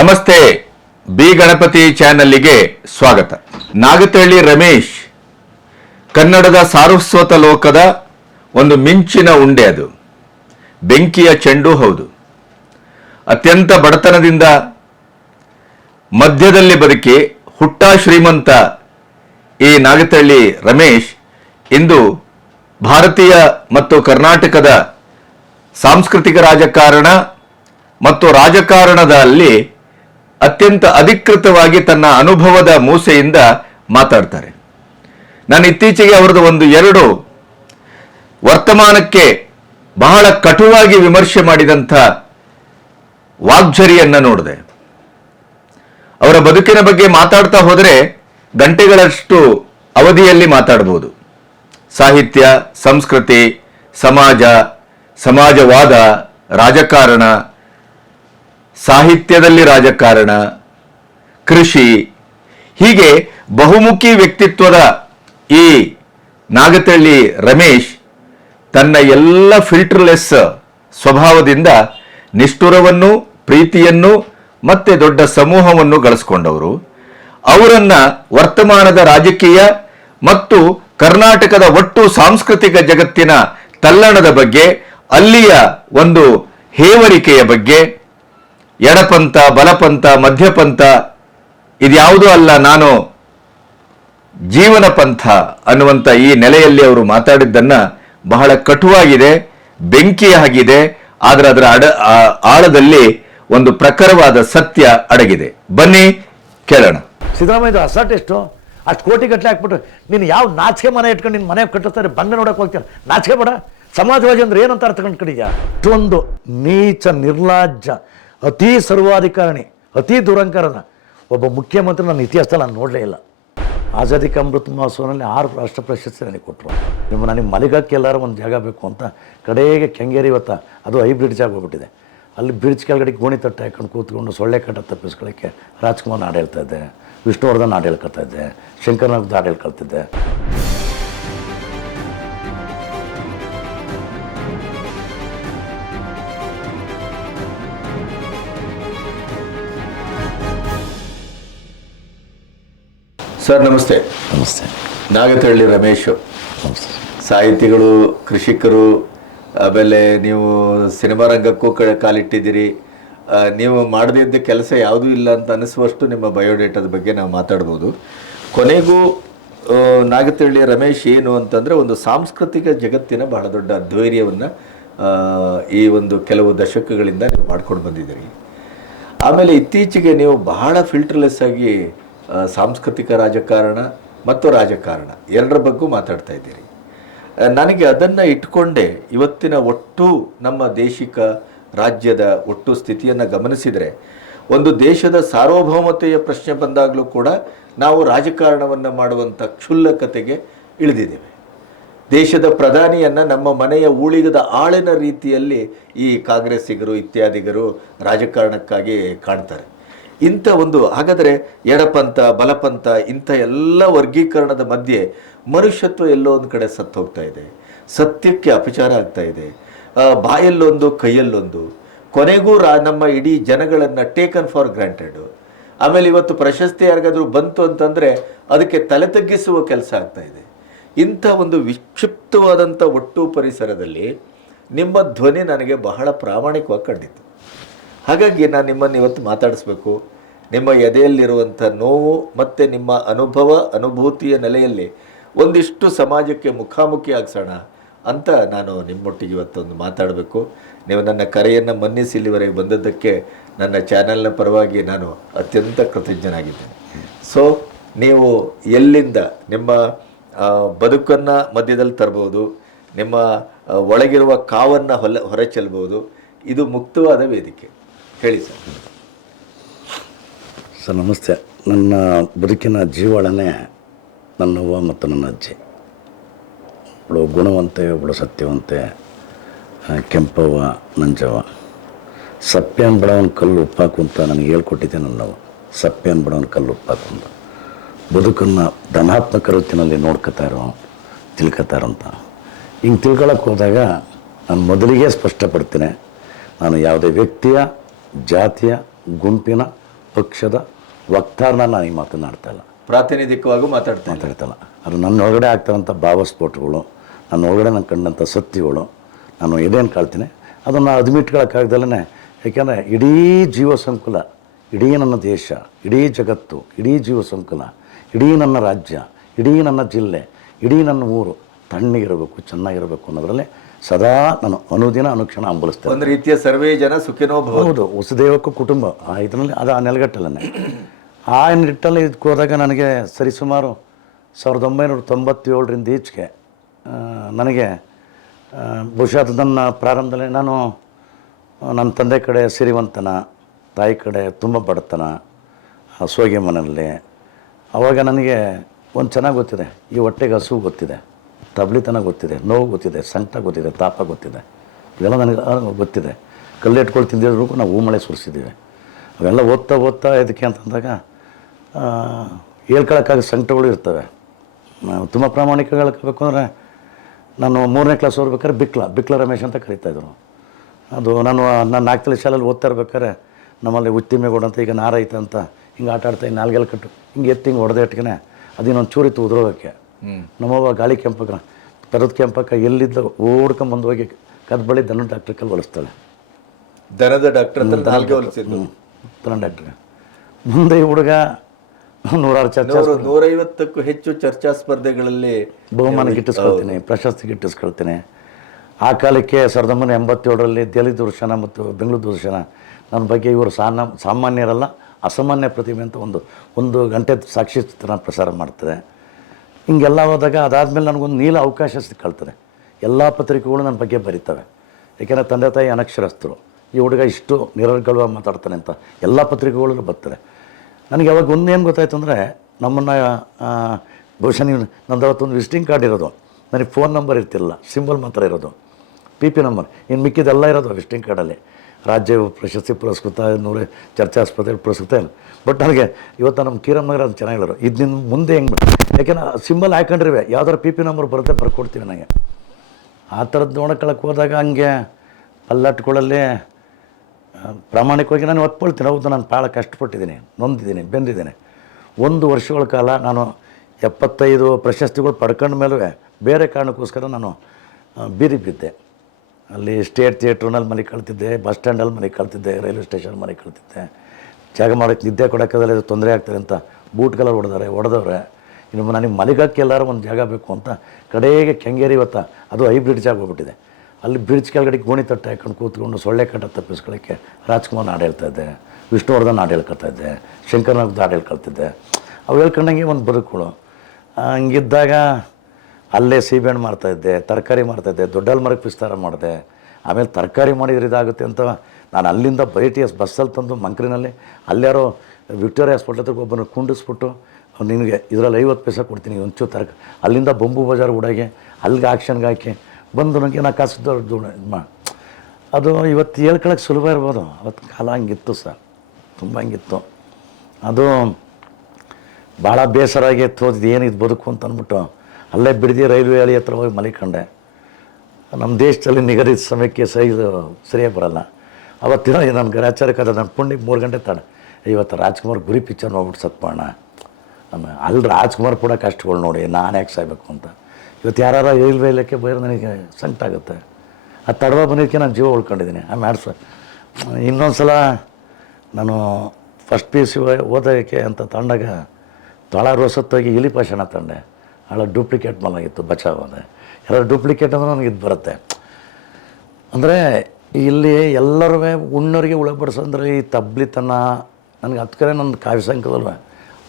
ನಮಸ್ತೆ, ಬಿ ಗಣಪತಿ ಚಾನಲ್ಗೆ ಸ್ವಾಗತ. ನಾಗತಳ್ಳಿ ರಮೇಶ್, ಕನ್ನಡದ ಸಾರಸ್ವತ ಲೋಕದ ಒಂದು ಮಿಂಚಿನ ಉಂಡೆ ಅದು. ಬೆಂಕಿಯ ಚೆಂಡು ಹೌದು. ಅತ್ಯಂತ ಬಡತನದಿಂದ ಮಧ್ಯದಲ್ಲಿ ಬದುಕಿ ಹುಟ್ಟ ಶ್ರೀಮಂತ ಈ ನಾಗತಳ್ಳಿ ರಮೇಶ್ ಇಂದು ಭಾರತೀಯ ಮತ್ತು ಕರ್ನಾಟಕದ ಸಾಂಸ್ಕೃತಿಕ ರಾಜಕಾರಣ ಮತ್ತು ರಾಜಕಾರಣದಲ್ಲಿ ಅತ್ಯಂತ ಅಧಿಕೃತವಾಗಿ ತನ್ನ ಅನುಭವದ ಮೂಸೆಯಿಂದ ಮಾತಾಡ್ತಾರೆ. ನಾನು ಇತ್ತೀಚೆಗೆ ಅವರದ್ದು ಒಂದು ಎರಡು ವರ್ತಮಾನಕ್ಕೆ ಬಹಳ ಕಟುವಾಗಿ ವಿಮರ್ಶೆ ಮಾಡಿದಂಥ ವಾಗ್ಝರಿಯನ್ನು ನೋಡಿದೆ. ಅವರ ಬದುಕಿನ ಬಗ್ಗೆ ಮಾತಾಡ್ತಾ ಹೋದರೆ ಗಂಟೆಗಳಷ್ಟು ಅವಧಿಯಲ್ಲಿ ಮಾತಾಡಬಹುದು. ಸಾಹಿತ್ಯ, ಸಂಸ್ಕೃತಿ, ಸಮಾಜ, ಸಮಾಜವಾದ, ರಾಜಕಾರಣ ಸಾಹಿತ್ಯದಲ್ಲಿ ರಾಜಕಾರಣ, ಕೃಷಿ, ಹೀಗೆ ಬಹುಮುಖಿ ವ್ಯಕ್ತಿತ್ವದ ಈ ನಾಗತಳ್ಳಿ ರಮೇಶ್ ತನ್ನ ಎಲ್ಲ ಫಿಲ್ಟರ್ಲೆಸ್ ಸ್ವಭಾವದಿಂದ ನಿಷ್ಠುರವನ್ನು, ಪ್ರೀತಿಯನ್ನು ಮತ್ತೆ ದೊಡ್ಡ ಸಮೂಹವನ್ನು ಗಳಿಸ್ಕೊಂಡವರು. ಅವರನ್ನ ವರ್ತಮಾನದ ರಾಜಕೀಯ ಮತ್ತು ಕರ್ನಾಟಕದ ಒಟ್ಟು ಸಾಂಸ್ಕೃತಿಕ ಜಗತ್ತಿನ ತಲ್ಲಣದ ಬಗ್ಗೆ, ಅಲ್ಲಿಯ ಒಂದು ಹೇವರಿಕೆಯ ಬಗ್ಗೆ ಎಡಪಂಥ, ಬಲಪಂಥ, ಮಧ್ಯಪಂಥ, ಇದ್ಯಾವುದೂ ಅಲ್ಲ ನಾನು ಜೀವನ ಪಂಥ ಅನ್ನುವಂಥ ಈ ನೆಲೆಯಲ್ಲಿ ಅವರು ಮಾತಾಡಿದ್ದನ್ನು ಬಹಳ ಕಟುವಾಗಿದೆ, ಬೆಂಕಿಯಾಗಿದೆ, ಆದರೆ ಅದರ ಅಡ ಆಳದಲ್ಲಿ ಒಂದು ಪ್ರಖರವಾದ ಸತ್ಯ ಅಡಗಿದೆ. ಬನ್ನಿ, ಕೇಳೋಣ. ಸಿದ್ದರಾಮಯ್ಯ ಅಸಟ್ ಎಷ್ಟು? ಅಷ್ಟು ಕೋಟಿ ಗಟ್ಟಲೆ ಹಾಕ್ಬಿಟ್ಟು ನೀನು ಯಾವ ನಾಚಿಕೆ ಮನೆ ಇಟ್ಕೊಂಡು ನಿನ್ನ ಮನೆ ಕಟ್ಟಿಸ್ತಾರೆ ಬಂದ ನೋಡಕ್ಕೆ ಹೋಗ್ತೀರ ನಾಚಿಕೆ ಬೇಡ. ಸಮಾಜವಾದಿ ಅಂದ್ರೆ ಏನಂತ ಅರ್ಥ ಕಂಡ್ಕೊಂಡಿದ್ಯಾ? ಅಷ್ಟೊಂದು ನೀಚ ನಿರ್ಲಾಜ್ಯ ಅತಿ ಸರ್ವಾಧಿಕಾರಣಿ, ಅತಿ ದುರಂಕಾರನ. ಒಬ್ಬ ಮುಖ್ಯಮಂತ್ರಿ ನನ್ನ ಇತಿಹಾಸದಲ್ಲಿ ನಾನು ನೋಡಲೇ ಇಲ್ಲ. ಆಜಾದಿ ಅಮೃತ ಮಹೋತ್ಸವನಲ್ಲಿ ಆರು ರಾಷ್ಟ್ರ ಪ್ರಶಸ್ತಿ ನನಗೆ ಕೊಟ್ಟರು. ನಿಮ್ಮ ನನಗೆ ಮಲಿಗಕ್ಕೆ ಎಲ್ಲರೂ ಒಂದು ಜಾಗ ಬೇಕು ಅಂತ ಕಡೆಗೆ ಕೆಂಗೇರಿ ಇವತ್ತ ಅದು ಹೈಬ್ರಿಡ್ ಜಾಗ ಹೋಗ್ಬಿಟ್ಟಿದೆ ಅಲ್ಲಿ ಬ್ರಿಡ್ಜ್ ಕೆಳಗಡೆ ಗೋಣಿ ತಟ್ಟೆ ಹಾಕೊಂಡು ಕೂತ್ಕೊಂಡು ಸೊಳ್ಳೆ ಕಟ್ಟ ತಪ್ಪಿಸ್ಕೊಳ್ಳೋಕ್ಕೆ ರಾಜ್ಕುಮಾರ್ ಹಾಡು ಹೇಳ್ತಾ ಇದ್ದೆ. ವಿಷ್ಣುವರ್ಧನ್ ಹಾಡು ಹೇಳ್ಕೊಳ್ತಾ ಇದ್ದೆ. ಹಾಡು ಹೇಳ್ಕೊಳ್ತಿದ್ದೆ ಸರ್ ನಮಸ್ತೆ. ನಮಸ್ತೆ. ನಾಗತಹಳ್ಳಿ ರಮೇಶ್. ಸಾಹಿತಿಗಳು ಕೃಷಿಕರು ಆಮೇಲೆ ನೀವು ಸಿನಿಮಾ ರಂಗಕ್ಕೂ ಕಾಲಿಟ್ಟಿದ್ದೀರಿ. ನೀವು ಮಾಡದಿದ್ದ ಕೆಲಸ ಯಾವುದೂ ಇಲ್ಲ ಅಂತ ಅನಿಸುವಷ್ಟು ನಿಮ್ಮ ಬಯೋಡೇಟಾದ ಬಗ್ಗೆ ನಾವು ಮಾತಾಡ್ಬೋದು. ಕೊನೆಗೂ ನಾಗತಹಳ್ಳಿ ನಾಗತಳ್ಳಿ ರಮೇಶ್ ಏನು ಅಂತಂದರೆ ಒಂದು ಸಾಂಸ್ಕೃತಿಕ ಜಗತ್ತಿನ ಬಹಳ ದೊಡ್ಡ ಧೈರ್ಯವನ್ನು ಈ ಒಂದು ಕೆಲವು ದಶಕಗಳಿಂದ ನೀವು ಮಾಡ್ಕೊಂಡು ಬಂದಿದ್ದೀರಿ. ಆಮೇಲೆ ಇತ್ತೀಚೆಗೆ ನೀವು ಬಹಳ ಫಿಲ್ಟರ್ಲೆಸ್ ಆಗಿ ಸಾಂಸ್ಕೃತಿಕ ರಾಜಕಾರಣ ಮತ್ತು ರಾಜಕಾರಣ ಎರಡರ ಬಗ್ಗೂ ಮಾತಾಡ್ತಾ ಇದ್ದೀರಿ. ನನಗೆ ಅದನ್ನು ಇಟ್ಕೊಂಡೇ ಇವತ್ತಿನ ಒಟ್ಟು ನಮ್ಮ ದೇಶಿಕ ರಾಜ್ಯದ ಒಟ್ಟು ಸ್ಥಿತಿಯನ್ನು ಗಮನಿಸಿದರೆ, ಒಂದು ದೇಶದ ಸಾರ್ವಭೌಮತೆಯ ಪ್ರಶ್ನೆ ಬಂದಾಗಲೂ ಕೂಡ ನಾವು ರಾಜಕಾರಣವನ್ನು ಮಾಡುವಂಥ ಕ್ಷುಲ್ಲಕತೆಗೆ ಇಳಿದಿದ್ದೇವೆ. ದೇಶದ ಪ್ರಧಾನಿಯನ್ನು ನಮ್ಮ ಮನೆಯ ಊಳಿಗದ ಆಳಿನ ರೀತಿಯಲ್ಲಿ ಈ ಕಾಂಗ್ರೆಸ್ಸಿಗರು, ಇತ್ಯಾದಿಗರು ರಾಜಕಾರಣಕ್ಕಾಗಿ ಕಾಣ್ತಾರೆ. ಇಂಥ ಒಂದು ಹಾಗಾದರೆ ಎಡಪಂಥ, ಬಲಪಂಥ ಇಂಥ ಎಲ್ಲ ವರ್ಗೀಕರಣದ ಮಧ್ಯೆ ಮನುಷ್ಯತ್ವ ಎಲ್ಲೋ ಒಂದು ಕಡೆ ಸತ್ತು ಹೋಗ್ತಾ ಇದೆ. ಸತ್ಯಕ್ಕೆ ಅಪಚಾರ ಆಗ್ತಾ ಇದೆ. ಬಾಯಲ್ಲೊಂದು, ಕೈಯಲ್ಲೊಂದು. ಕೊನೆಗೂ ರಾ, ನಮ್ಮ ಇಡೀ ಜನಗಳನ್ನು ಟೇಕನ್ ಫಾರ್ ಗ್ರಾಂಟೆಡು ಆಮೇಲೆ ಇವತ್ತು ಪ್ರಶಸ್ತಿ ಯಾರಿಗಾದರೂ ಬಂತು ಅಂತಂದರೆ ಅದಕ್ಕೆ ತಲೆ ತಗ್ಗಿಸುವ ಕೆಲಸ ಆಗ್ತಾ ಇದೆ. ಇಂಥ ಒಂದು ವಿಕ್ಷಿಪ್ತವಾದಂಥ ಒಟ್ಟು ಪರಿಸರದಲ್ಲಿ ನಿಮ್ಮ ಧ್ವನಿ ನನಗೆ ಬಹಳ ಪ್ರಾಮಾಣಿಕವಾಗಿ ಕಂಡಿತ್ತು ಹಾಗಾಗಿ ನಾನು ನಿಮ್ಮನ್ನು ಇವತ್ತು ಮಾತಾಡಿಸ್ಬೇಕು. ನಿಮ್ಮ ಎದೆಯಲ್ಲಿರುವಂಥ ನೋವು ಮತ್ತು ನಿಮ್ಮ ಅನುಭವ, ಅನುಭೂತಿಯ ನೆಲೆಯಲ್ಲಿ ಒಂದಿಷ್ಟು ಸಮಾಜಕ್ಕೆ ಮುಖಾಮುಖಿ ಆಗಿಸೋಣ ಅಂತ ನಾನು ನಿಮ್ಮೊಟ್ಟಿಗೆ ಇವತ್ತೊಂದು ಮಾತಾಡಬೇಕು. ನೀವು ನನ್ನ ಕರೆಯನ್ನು ಮನ್ನಿಸಿ ಇಲ್ಲಿವರೆಗೆ ಬಂದದ್ದಕ್ಕೆ ನನ್ನ ಚಾನೆಲ್ನ ಪರವಾಗಿ ನಾನು ಅತ್ಯಂತ ಕೃತಜ್ಞನಾಗಿದ್ದೇನೆ. ಸೊ ನೀವು ಎಲ್ಲಿಂದ ನಿಮ್ಮ ಬದುಕನ್ನು ಮಧ್ಯದಲ್ಲಿ ತರ್ಬೋದು, ನಿಮ್ಮ ಒಳಗಿರುವ ಕಾವನ್ನು ಹೊಲ ಹೊರ ಚೆಲ್ಬೋದು ಇದು ಮುಕ್ತವಾದ ವೇದಿಕೆ. ಹೇಳಿ ಸರ್. ಸರ್, ನಮಸ್ತೆ. ನನ್ನ ಬದುಕಿನ ಜೀವಾಳನೇ ನನ್ನವ್ವ ಮತ್ತು ನನ್ನ ಅಜ್ಜಿ. ಒಬ್ಬಳು ಗುಣವಂತೆ ಒಬ್ಬಳು ಸತ್ಯವಂತೆ ಕೆಂಪವ್ವ, ನಂಜವ್ವ. ಸಪ್ಪೆ ಅನ್ಬಿಡವನ ಕಲ್ಲು ಉಪ್ಪಾಕು ಅಂತ ನನಗೆ ಹೇಳ್ಕೊಟ್ಟಿದ್ದೆ ನನ್ನವ್ವ ಸಪ್ಪೆ ಅನ್ಬಿಡವನ ಕಲ್ಲು ಉಪ್ಪಾಕು ಅಂತ. ಬದುಕನ್ನು ಧನಾತ್ಮಕ ರೀತಿಯಲ್ಲಿ ನೋಡ್ಕೊತಾರೋ ತಿಳ್ಕೊತಾರಂತ ಅಂತ. ಹಿಂಗೆ ತಿಳ್ಕೊಳಕ್ಕೆ ಹೋದಾಗ ನಾನು ಮೊದಲಿಗೆ ಸ್ಪಷ್ಟಪಡ್ತೀನಿ. ನಾನು ಯಾವುದೇ ವ್ಯಕ್ತಿಯ ಜಾತಿಯ ಗುಂಪಿನ ಪಕ್ಷದ ವಕ್ತಾರನ ನಾನು ಈ ಮಾತನಾಡ್ತಾ ಇಲ್ಲ. ಪ್ರಾತಿನಿಧಿಕವಾಗೂ ಮಾತಾಡ್ತಾ ಮಾತಾಡ್ತಲ್ಲ ಅದು ನನ್ನ ಒಳಗಡೆ ಆಗ್ತಾರಂಥ ಭಾವಸ್ಫೋಟಗಳು ನನ್ನ ಒಳಗಡೆ ನಾನು ಕಂಡಂಥ ಸತ್ಯಗಳು ನಾನು ಏನೇನು ಕಾಳ್ತೀನಿ ಅದನ್ನು ಅದ್ಮಿಟ್ಕೊಳ್ಳೋಕ್ಕಾಗ್ದಲೇ ಯಾಕೆಂದರೆ ಇಡೀ ಜೀವ ಸಂಕುಲ ಇಡೀ ನನ್ನ ದೇಶ ಇಡೀ ಜಗತ್ತು ಇಡೀ ಜೀವ ಸಂಕುಲ ಇಡೀ ನನ್ನ ರಾಜ್ಯ ಇಡೀ ನನ್ನ ಜಿಲ್ಲೆ ಇಡೀ ನನ್ನ ಊರು ತಣ್ಣಗಿರಬೇಕು ಚೆನ್ನಾಗಿರಬೇಕು ಅನ್ನೋದ್ರಲ್ಲಿ ಸದಾ ನಾನು ಅನುದಿನ ಅನುಕ್ಷಣ ಅಂಬಲಿಸ್ತೇನೆ. ಒಂದು ರೀತಿಯ ಸರ್ವೇ ಜನ ಸುಖಿನೋ ಹೌದು ವಸುದೇವಕ್ಕೂ ಕುಟುಂಬ. ಆ ಇದರಲ್ಲಿ ಅದು ಆ ನೆಲಗಟ್ಟಲ್ಲೇ ಆ ನಿಟ್ಟಲ್ಲಿ ಇದಕ್ಕೆ ಹೋದಾಗ ನನಗೆ ಸರಿಸುಮಾರು ಸಾವಿರದ ಒಂಬೈನೂರ ತೊಂಬತ್ತೇಳರಿಂದ ಈಚೆಗೆ ನನಗೆ ಬಹುಶಃ ಅದು ನನ್ನ ಪ್ರಾರಂಭದಲ್ಲಿ ನಾನು ನನ್ನ ತಂದೆ ಕಡೆ ಸಿರಿವಂತನ ತಾಯಿ ಕಡೆ ತುಂಬ ಬಡತನ ಸೋಗೆ ಮನೆಯಲ್ಲಿ. ಆವಾಗ ನನಗೆ ಒಂದು ಚೆನ್ನಾಗಿ ಗೊತ್ತಿದೆ ಈ ಹೊಟ್ಟೆಗೆ ಹಸು ಗೊತ್ತಿದೆ. ತಬ್ಲಿತನ ಗೊತ್ತಿದೆ, ನೋವು ಗೊತ್ತಿದೆ, ಸಂಕಟ ಗೊತ್ತಿದೆ, ತಾಪ ಗೊತ್ತಿದೆ. ಇವೆಲ್ಲ ನನಗೆ ಗೊತ್ತಿದೆ. ಕಲ್ಲೆಟ್ಕೊಂಡು ತಿಂದಿದ್ರು ನಾವು ಹೂಮಳೆ ಸುರಿಸಿದ್ದೀವಿ. ಅವೆಲ್ಲ ಓದ್ತಾ ಓದ್ತಾ ಇದಕ್ಕೆ ಅಂತಂದಾಗ ಹೇಳ್ಕೊಳಕ್ಕಾಗ ಸಂಕಟಗಳು ಇರ್ತವೆ. ನಾವು ತುಂಬ ಪ್ರಾಮಾಣಿಕ ಹೇಳ್ಕೋಬೇಕು ಅಂದರೆ, ನಾನು ಮೂರನೇ ಕ್ಲಾಸ್ ಓದ್ಬೇಕಾದ್ರೆ ಬಿಕ್ಲ ಬಿಕ್ಲ ರಮೇಶ್ ಅಂತ ಕರೀತಾಯಿದ್ರು ಅದು ನಾನು ನಾನು ನಾಲ್ಕನೇ ಶಾಲೆಯಲ್ಲಿ ಓದ್ತಾ ಇರ್ಬೇಕಾದ್ರೆ, ನಮ್ಮಲ್ಲಿ ಉತ್ತಿಮೆಗೌಡ ಅಂತ, ಈಗ ನಾರೈತೆ ಅಂತ, ಹಿಂಗೆ ಆಟ ಆಡ್ತಾ, ನಾಲ್ಗೆಲ್ಲ ಕಟ್ಟು, ಹಿಂಗೆ ಎತ್ತಿ ಹಿಂಗೆ ಹೊಡೆದೇ ಇಟ್ಕನೆ ಅದಿನ್ನೊಂದು ಚೂರಿತ್ತು ಉದುರೋಗಕ್ಕೆ. ನಮ್ಮವ್ವ ಗಾಳಿ ಕೆಂಪಕ್ಕ ಪರದ ಕೆಂಪಕ್ಕ ಎಲ್ಲಿದ್ದ ಓಡ್ಕೊಂಬಂದು ಹೋಗಿ ಕದ್ಬಳಿ ದನ ಡಾಕ್ಟ್ರ್ ಕಲ್ ಹೊಲಿಸ್ತಾಳೆ. ದನದ ಡಾಕ್ಟರ್ ದನ ಡಾಕ್ಟ್ರ್ ಮುಂದೆ ಹುಡುಗ ನೂರಾರು ಚರ್ಚಾ ನೂರು ನೂರೈವತ್ತಕ್ಕೂ ಹೆಚ್ಚು ಚರ್ಚಾ ಸ್ಪರ್ಧೆಗಳಲ್ಲಿ ಬಹುಮಾನ ಗಿಟ್ಟಿಸ್ಕೊಳ್ತೀನಿ ಪ್ರಶಸ್ತಿ ಗಿಟ್ಟಿಸ್ಕೊಳ್ತೀನಿ. ಆ ಕಾಲಕ್ಕೆ ಸಾವಿರದ ಒಂಬೈನೂರ ಎಂಬತ್ತೇಳರಲ್ಲಿ ದೆಹಲಿ ದೂರ್ಶನ ಮತ್ತು ಬೆಂಗಳೂರು ದೂರ್ಶನ ನನ್ನ ಬಗ್ಗೆ ಇವರು ಸಾನ ಸಾಮಾನ್ಯರಲ್ಲ ಅಸಾಮಾನ್ಯ ಪ್ರತಿಭೆ ಅಂತ ಒಂದು ಒಂದು ಗಂಟೆ ಸಾಕ್ಷಿ ಚಿತ್ರಣ ಪ್ರಸಾರ ಮಾಡ್ತಾರೆ ಹಿಂಗೆಲ್ಲ ಹೋದಾಗ ಅದಾದಮೇಲೆ ನನಗೊಂದು ನೀಲ ಅವಕಾಶ ಸಿಕ್ಕಳ್ತದೆ. ಎಲ್ಲ ಪತ್ರಿಕೆಗಳು ನನ್ನ ಬಗ್ಗೆ ಬರೀತವೆ. ಏಕೆಂದರೆ ತಂದೆ ತಾಯಿ ಅನಕ್ಷರಸ್ಥರು. ಈ ಹುಡುಗ ಇಷ್ಟು ನಿರರ್ಗಳವಾಗಿ ಮಾತಾಡ್ತಾನೆ ಅಂತ ಎಲ್ಲ ಪತ್ರಿಕೆಗಳಲ್ಲೂ ಬರ್ತಾರೆ. ನನಗೆ ಅವಾಗ ಒಂದೇನು ಗೊತ್ತಾಯ್ತು ಅಂದರೆ ನಮ್ಮನ್ನು ಬಹುಶಃ ನೀವು ನಂದು ಅವತ್ತೊಂದು ವಿಸಿಟಿಂಗ್ ಕಾರ್ಡ್ ಇರೋದು. ನನಗೆ ಫೋನ್ ನಂಬರ್ ಇರ್ತಿಲ್ಲ ಸಿಂಬಲ್ ಮಾತ್ರ ಇರೋದು. P P number. ಇನ್ನು ಮಿಕ್ಕಿದೆಲ್ಲ ಇರೋದು ವಿಸಿಟಿಂಗ್ ಕಾರ್ಡಲ್ಲಿ. ರಾಜ್ಯ ಪ್ರಶಸ್ತಿ ಪುರಸ್ಕೃತ ನೂರೇ ಚರ್ಚಾಸ್ಪದ ಪುರಸ್ಕೃತ ಇಲ್ಲ. ಬಟ್ ನನಗೆ ಇವತ್ತು ನಮ್ಮ ಕೀರಮ್ ನಗರ ಅದು ಚೆನ್ನಾಗಿರೋರು. ಇದು ನಿನ್ನ ಮುಂದೆ ಹೆಂಗೆ ಯಾಕೆಂದ್ರೆ ಸಿಂಬಲ್ ಹಾಕೊಂಡಿರುವೆ. ಯಾವ್ದಾರು ಪಿ ಪಿ ನಂಬರ್ ಬರುತ್ತೆ ಬರ್ಕೊಡ್ತೀವಿ ನನಗೆ. ಆ ಥರದ್ದು ನೋಡ್ಕೊಳಕ್ಕೆ ಹೋದಾಗ ಹಂಗೆ ಪಲ್ಲಟ್ಗಳಲ್ಲಿ ಪ್ರಾಮಾಣಿಕವಾಗಿ ನಾನು ಒಪ್ಕೊಳ್ತೀನಿ ಹೌದು, ನಾನು ಭಾಳ ಕಷ್ಟಪಟ್ಟಿದ್ದೀನಿ. ನೊಂದಿದ್ದೀನಿ, ಬೆಂದಿದ್ದೀನಿ. ಒಂದು ವರ್ಷಗಳ ಕಾಲ ನಾನು ಎಪ್ಪತ್ತೈದು ಪ್ರಶಸ್ತಿಗಳು ಪಡ್ಕೊಂಡ ಮೇಲೂ ಬೇರೆ ಕಾರಣಕ್ಕೋಸ್ಕರ ನಾನು ಬೀದಿ ಬಿದ್ದೆ. ಅಲ್ಲಿ ಸ್ಟೇಟ್ ಥಿಯೇಟ್ರ್ನಲ್ಲಿ ಮನೆ ಕಳ್ತಿದ್ದೆ, ಬಸ್ ಸ್ಟ್ಯಾಂಡಲ್ಲಿ ಮನೆ ಕಳ್ತಿದ್ದೆ, ರೈಲ್ವೆ ಸ್ಟೇಷನ್ ಮನೆ ಕಳ್ತಿದ್ದೆ. ಜಾಗ ಮಾಡೋಕ್ಕೆ ನಿದ್ದೆ ಕೊಡೋಕ್ಕಾಗಲ್ಲ ಅದು ತೊಂದರೆ ಆಗ್ತದೆ ಅಂತ ಬೂಟ್ಗೆಲ್ಲ ಹೊಡೆದಾರೆ ಹೊಡೆದವ್ರೆ ಇನ್ನು ನನಗೆ ಮಲಿಗಕ್ಕೆ ಎಲ್ಲರೂ ಒಂದು ಜಾಗ ಬೇಕು ಅಂತ ಕಡೆಗೆ ಕೆಂಗೇರಿ ಇವತ್ತ ಅದು ಐ ಬ್ರಿಡ್ಜ್ ಆಗೋಗ್ಬಿಟ್ಟಿದೆ ಅಲ್ಲಿ ಬ್ರಿಡ್ಜ್ ಕೆಳಗಡೆ ಗೋಣಿ ತಟ್ಟೆ ಹಾಕೊಂಡು ಕೂತ್ಕೊಂಡು ಸೊಳ್ಳೆ ಕಟ್ಟ ತಪ್ಪಿಸ್ಕೊಳ್ಳೋಕ್ಕೆ ರಾಜ್ಕುಮಾರ್ ಹಾಡು ಹೇಳ್ತಾ ಇದ್ದೆ, ವಿಷ್ಣುವರ್ಧನ್ ಹಾಡು ಹೇಳ್ಕೊಳ್ತಾ ಇದ್ದೆ ಶಂಕರ್ನಾಗ್ದು ಹಾಡು ಹೇಳ್ಕೊಳ್ತಿದ್ದೆ. ಅವು ಹೇಳ್ಕೊಂಡಂಗೆ ಒಂದು ಬದುಕುಗಳು ಹಂಗಿದ್ದಾಗ ಅಲ್ಲೇ ಸೀಬೆಹಣ್ಣು ಮಾಡ್ತಾಯಿದ್ದೆ ತರಕಾರಿ ಮಾಡ್ತಾಯಿದ್ದೆ ದೊಡ್ಡಲ್ ಮರಕ್ಕೆ ವಿಸ್ತಾರ ಮಾಡಿದೆ. ಆಮೇಲೆ ತರಕಾರಿ ಮಾಡಿದ್ರೆ ಇದಾಗುತ್ತೆ ಅಂತ ನಾನು ಅಲ್ಲಿಂದ ಬೈಟಿ ಎಸ್ ಬಸ್ಸಲ್ಲಿ ತಂದು ಮಂಕ್ರಿನಲ್ಲಿ ಅಲ್ಲಾರೋ ವಿಕ್ಟೋರಿಯಾ ಹಾಸ್ಪಿಟ್ಲ್ ಹತ್ರಕ್ಕೆ ಒಬ್ಬನ ಕುಂಡಿಸ್ಬಿಟ್ಟು, ನಿನಗೆ ಇದರಲ್ಲಿ ಐವತ್ತು ಪೈಸೆ ಕೊಡ್ತೀನಿ, ಒಂಚೂರು ತರಕ, ಅಲ್ಲಿಂದ ಬೊಂಬು ಬಜಾರ್ ಉಡಾಗೆ ಅಲ್ಲಿಗೆ ಆಕ್ಷನ್ಗೆ ಹಾಕಿ ಬಂದು ನನಗೆ ನಾ ಕಾಸು ಇದು ಮಾ, ಅದು ಇವತ್ತು ಹೇಳ್ಕೊಳಕ್ಕೆ ಸುಲಭ ಇರ್ಬೋದು, ಅವತ್ತು ಕಾಲ ಹಂಗಿತ್ತು ಸರ್, ತುಂಬ ಹಂಗಿತ್ತು. ಅದು ಭಾಳ ಬೇಸರ ಆಗಿತ್ತು ಇದು ಏನಿದು ಬದುಕು ಅಂತ ಅಂದ್ಬಿಟ್ಟು ಅಲ್ಲೇ ಬಿಡದಿ ರೈಲ್ವೆ ಹಳಿ ಹತ್ರ ಹೋಗಿ ಮಲಿಕೊಂಡೆ. ನಮ್ಮ ದೇಶದಲ್ಲಿ ನಿಗದಿತ ಸಮಯಕ್ಕೆ ಸೈಜು ಸರಿಯಾಗಿ ಬರಲ್ಲ. ಅವತ್ತಿನ ನನ್ನ ಗ್ರಾಚಾರ ಕದ ನನ್ನ ಪುಣ್ಯ ಮೂರು ಗಂಟೆ ತಡ ಇವತ್ತು ರಾಜ್ಕುಮಾರ್ ಗುರಿ ಪಿಕ್ಚರ್ ನೋಡ್ಬಿಟ್ಟು ಸತ್ಪಣ್ಣ ನಮ್ಮ ಅಲ್ಲಿ ರಾಜ್ಕುಮಾರ್ ಕೂಡ ಕಷ್ಟಗಳು ನೋಡಿ, ನಾನು ಯಾಕೆ ಸಾಯ್ಬೇಕು ಅಂತ. ಇವತ್ತು ಯಾರು ರೈಲ್ವೆ ಇಲಾಖೆ ಬೈದ್ರೆ ನನಗೆ ಸಂಕಟ ಆಗುತ್ತೆ. ಆ ತಡವ ಬಂದಿದ್ದಕ್ಕೆ ನಾನು ಜೀವ ಉಳ್ಕೊಂಡಿದ್ದೀನಿ. ಆ ಮ್ಯಾಟ್ಸ್ ಇನ್ನೊಂದು ಸಲ ನಾನು ಫಸ್ಟ್ ಪಿ ಯು ಸಿ ಓದೋಕ್ಕೆ ಅಂತ ತಂಡಾಗ ತೊಳ ರೋಸತ್ತೋಗಿ ಇಲಿ ಪಾಷಾಣ ತಂಡೆ ಭಾಳ ಡೂಪ್ಲಿಕೇಟ್ ಮಲಗಿತ್ತು, ಬಚಾವನೆ. ಎಲ್ಲ ಡೂಪ್ಲಿಕೇಟ್ ಅಂದ್ರೆ ನನಗೆ ಇದು ಬರುತ್ತೆ. ಅಂದರೆ ಇಲ್ಲಿ ಎಲ್ಲರೂ ಉಣ್ಣರಿಗೆ ಉಳ ಬಡಿಸಂದ್ರೆ ಈ ತಬ್ಲಿತನ, ನನಗೆ ಹತ್ತು ಕಡೆ ನನ್ನ ಕಾವ್ಯ ಸಂಕಲನ